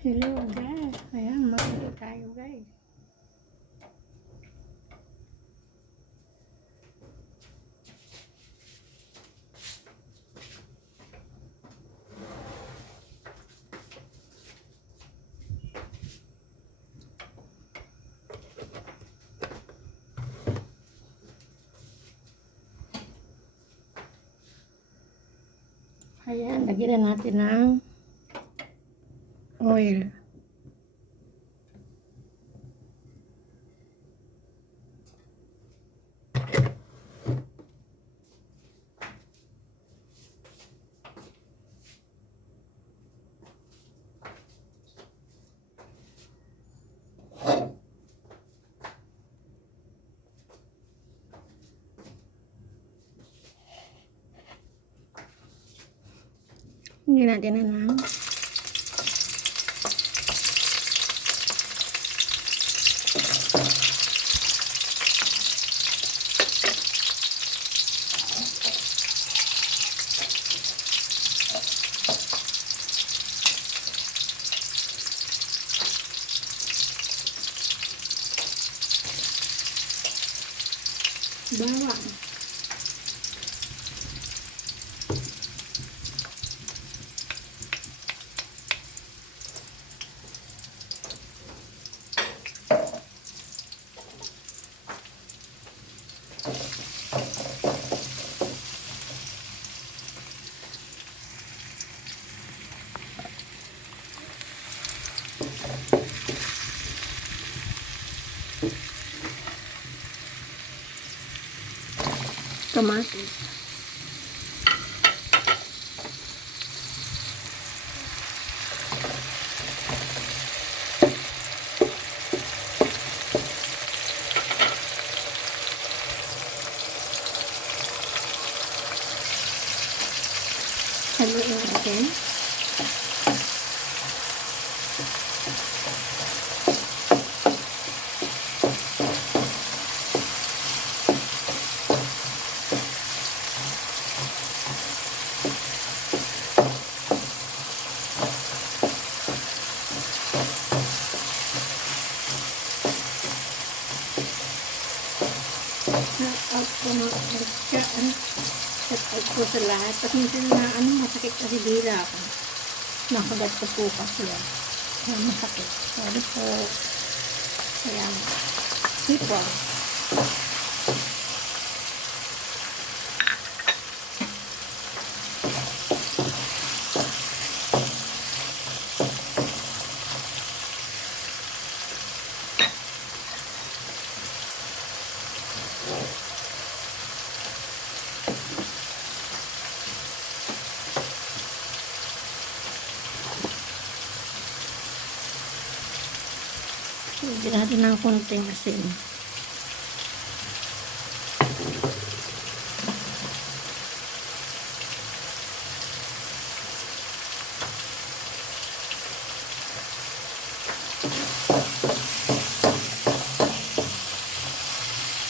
Hello guys, ayan magluto tayo guys. Ayan, lagyan na natin ng oil. Hindi natin na lang. Bawang. Kamatis. Haluin natin. Shout-out po mga shout-out po sa lahat. At minsan na masakit kasi dila ako. Nakagat ko po kasi yan. Kaya masakit. Sorry po. Kaya sipon. Lagyan natin ng konting asin.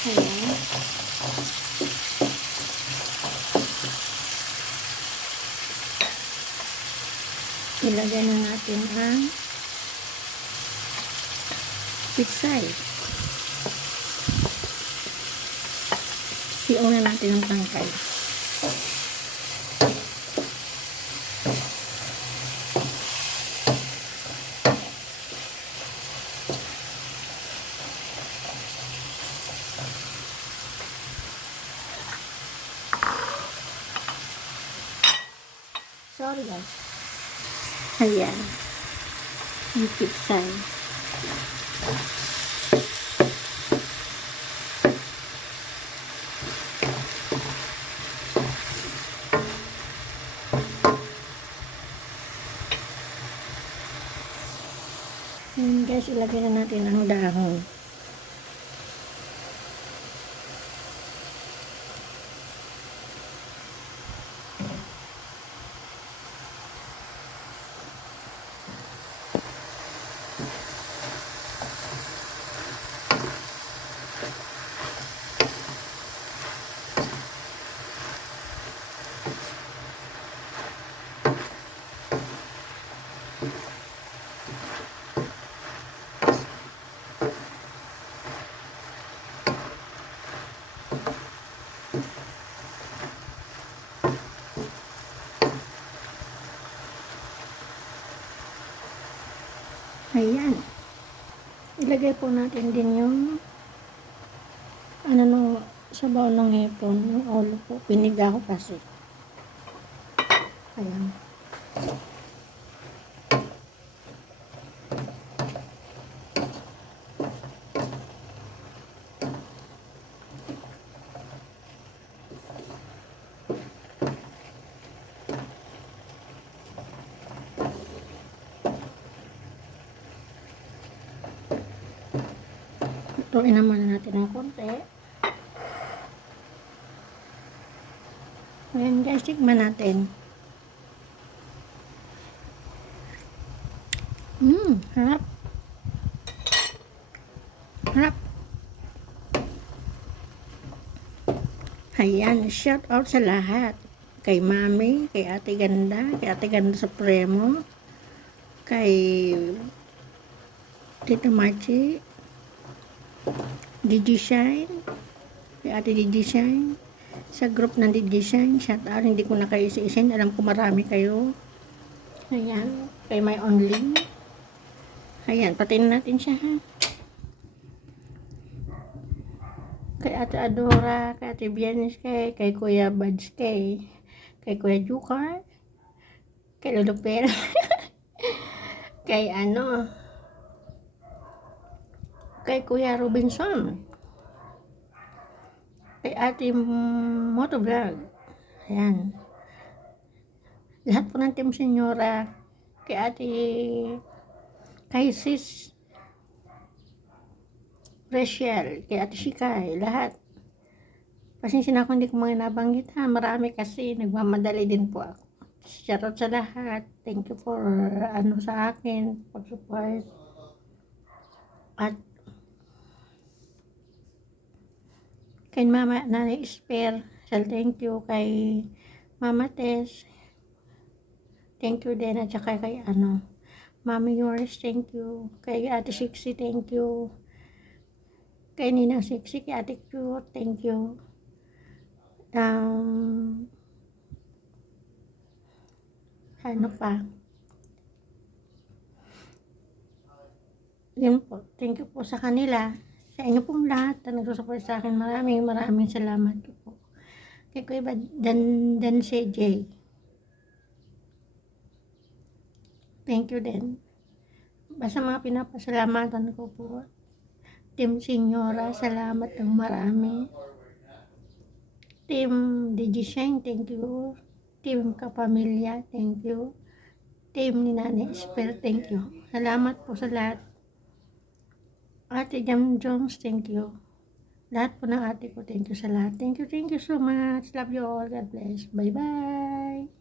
Ayan. Ilagay na natin ang pitsay. Siyaw na natin ang tangkay. Sorry guys. Ayan. Yung pitsay. Ayan guys, ilagay na natin ang dahon. Ayan. Ilagay po natin din yung ano no, sabaw ng hipon, yung ulo po. Piniga ko kasi. Ayan. Lutuin naman natin ng konti. Ayan guys, tikman natin. Harap. Harap. Ayan, shout out sa lahat. Kay Mami, kay Ate Ganda Supremo, kay Tita Marchi, Digi Shine, kay Ate Digi Shine, sa group ng Digi Shine, shout out, hindi ko na kayo isa-isin, alam ko marami kayo. Ayan, kay My Only. Ayan, patiin natin siya ha. Kay Ate Adora, kay Ate Bianes, kay Kuya Bads, kay Kuya Jukar, kay Lolo Pera, kay kay Kuya Robinson, kay Ate Motovlog. Ayan. Lahat po ng Team Senyora, kay Sis Rachel, kay Ate Shikay, lahat. Pasensya na ako hindi ko mga nabanggit ha. Marami kasi, nagmamadali din po ako. Shoutout sa lahat. Thank you for sa akin, pag-support. At kay Mama Nanay Esper, thank you. Kay Mama Tess, thank you din. At saka kay Mami Yours, thank you. Kay Ate Sixi, thank you. Kay Ninang Sixi, kay Ate Cute, thank you. Ano pa? Yun po. Thank you po sa kanila. Sa inyo pong lahat na nagsusupport sa akin. Maraming salamat po. Kay Kuya Dan CJ. Thank you din. Basta mga pinapasalamatan ko po. Team Senyora, salamat ng marami. Team Digisheng, thank you. Team Kapamilya, thank you. Team ni Nanay Esper, thank you. Salamat po sa lahat. Ate Jam Jones, thank you. Lahat po ng ate ko, thank you sa lahat. Thank you so much. Love you all. God bless. Bye-bye.